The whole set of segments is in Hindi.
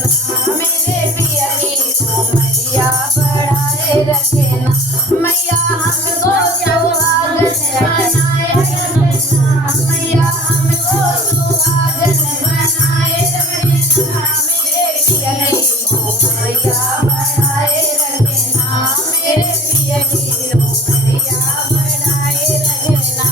रखना, मेरे पिया की उमरिया बढ़ाए रखना। मैया हमको सुहागन बनाए रखना, मैया हमको सुहागन बनाए रखना, मेरे पिया की उमरिया बढ़ाए रखना, मेरे पिया की उमरिया बढ़ाए रखना।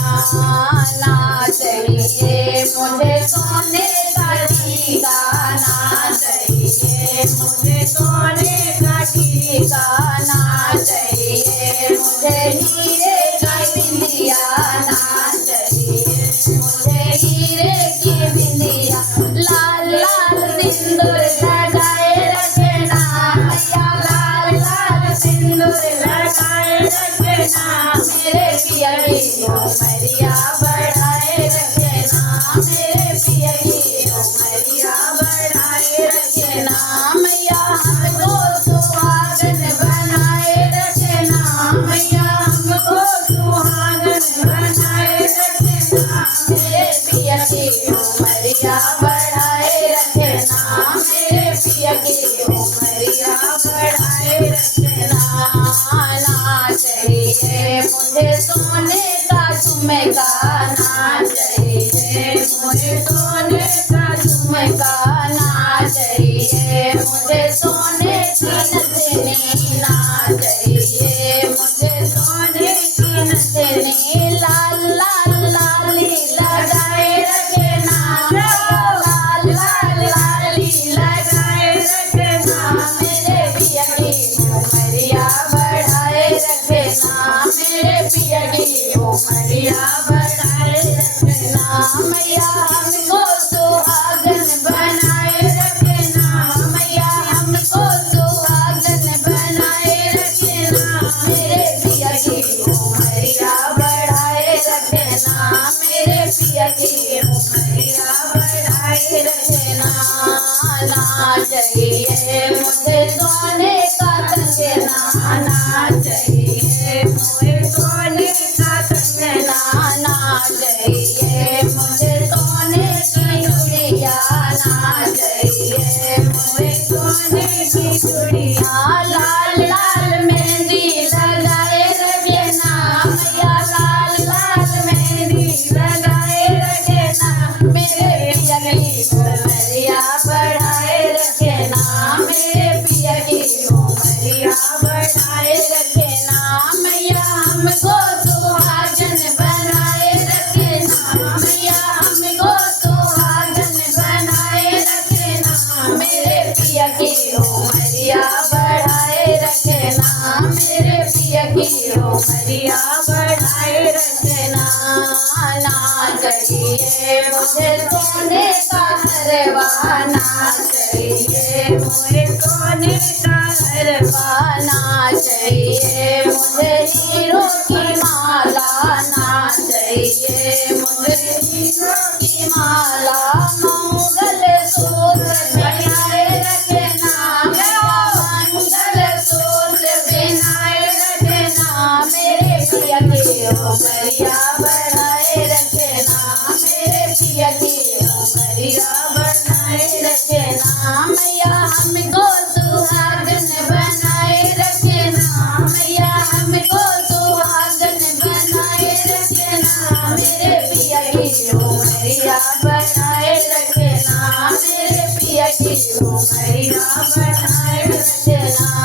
ना चाहिए मुझे सोने का टीका, ना चाहिए मुझे सोने का टीका, ना चाहिए मुझे हीरे का बिंदिया, ना चाहिए मुझे हीरे की बिंदिया। लाल लाल सिंदूर लगाए रखना, मैया लाल लाल सिंदूर लगाए रखना, मेरे पिया की उमरिया बढ़ाए रखना, मेरे पिया की उमरिया बढ़ाए रखना। मैया हमको सुहागन बनाए रखना, मैया हमको सुहागन बनाए रखना, मेरे पिया की उमरिया बढ़ाए रखना, मेरे पिया की उमरिया बढ़ाए रखना। ना चाहिए मुझे सोने का झुमका, ना चाहिए मुझे सोने का झुमका, ना चाहिए मुझे सोने की नथनी, ना चाहिए मुझे सोने की नथनी। लाल लाल लाली लगाए रखना, लाल लाल लाली लगाए रखना, मेरे पिया की उमरिया बढ़ाए रखना, मेरे पिया की उमरिया बढ़ाए रखना। मैया हमको सुहागन बनाए रखना, मैया हमको सुहागन बनाए रखना, मेरे पिया की उमरिया बढ़ाए रखना, मेरे पिया की उमरिया बढ़ाए रखना। ना चाहिए मुझे सोने का कंगना, ना चाहिए मुझे सोने का कंगना, ना चाहिए मुझे सोने की चूड़िया, ना चाहिए मुझे सोने की चूड़िया। लाल लाल मेहंदी लगाए रखना, मैया लाल लाल मेहंदी लगाए रखना, मेरे पिया की उमरिया बढ़ाए रखना, मेरे पिया की उमरिया बढ़ाए रखना। मैया हमको सुहागन बनाए रखना, मैया हमको सुहागन बनाए रखना, मेरे पिया की उमरिया बढ़ाए रखना, मेरे पिया की उमरिया बढ़ाए रखना। ना चाहिए मुझे सोने का हरवा, ना चाहिए मुझे सोने का हरवा, ना चाहिए मुझे हीरों की माला, ना चाहिए मुझे हीरों की माला। मंगल सूत्र बनाए रखना, मंगल सूत्र बनाए रखना, मेरे पिया की उमरिया बढ़ाए रखना, मेरे पिया की उमरिया बढ़ाए रखना। मैया हमको सुहागन बनाए रखना, मैया हमको सुहागन बनाए रखना, मेरे पिया की उमरिया बढ़ाए रखना, मेरे पिया की उमरिया बढ़ाए रखना।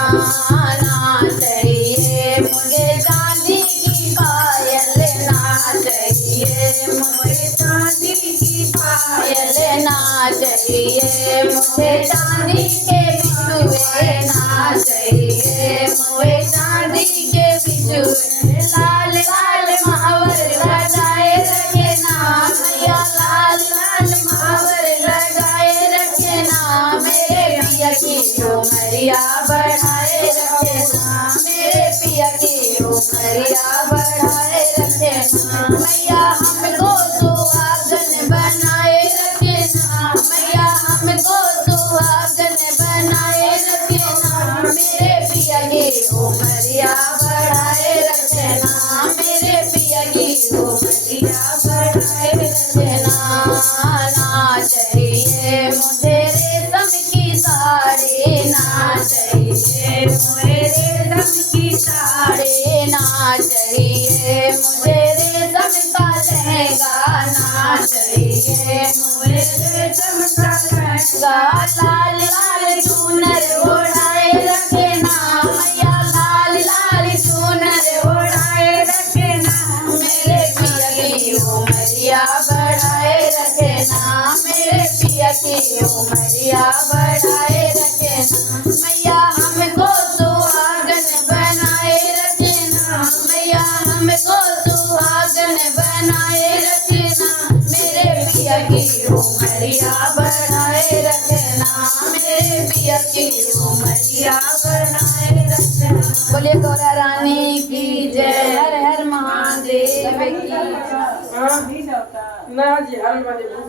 ना चाहिए मुझे चांदी की पायल, ना चाहिए मुझे चांदी की पायल, ना चाहिए मुझे चांदी के बिछुए, ना चाहिए मुझे चांदी के बिछुए। लाल लाल महावर लगाए रखना, मैया लाल लाल महावर लगाए रखना, मेरे पिया की उमरिया बढ़ाए रखना, मेरे पिया की उमरिया बढ़ाए रखना। मैया हमको सुहागन बनाए रखना, मैया हमको सुहागन बनाए रखना, मेरे पिया की उमरिया बढ़ाए रखना, मेरे पिया की उमरिया बढ़ाए रखना। ना चाहिए मुझे रेशम की मुझे रेशम की साड़ी ना चाहिए, मुझे रेशम का लहंगा ना चाहिए, मुझे रेशम का लहंगा। लाल लाल चूनर ओढ़ाए रखना मैया, लाल लाल चूनर ओढ़ाए रखना, मेरे पिया की उमरिया बढ़ाए रखना, मेरे पिया की उमरिया बढ़ाए रखना। मैया हमको सुहागन बनाए रखना, मैया हमको सुहागन बनाए रखना, मेरे पिया की उमरिया बढ़ाए रखना, मेरे पिया की उमरिया बढ़ाए रखना। बोलिए गौरा रानी की जय, हर हर महादेव की। ना जी हर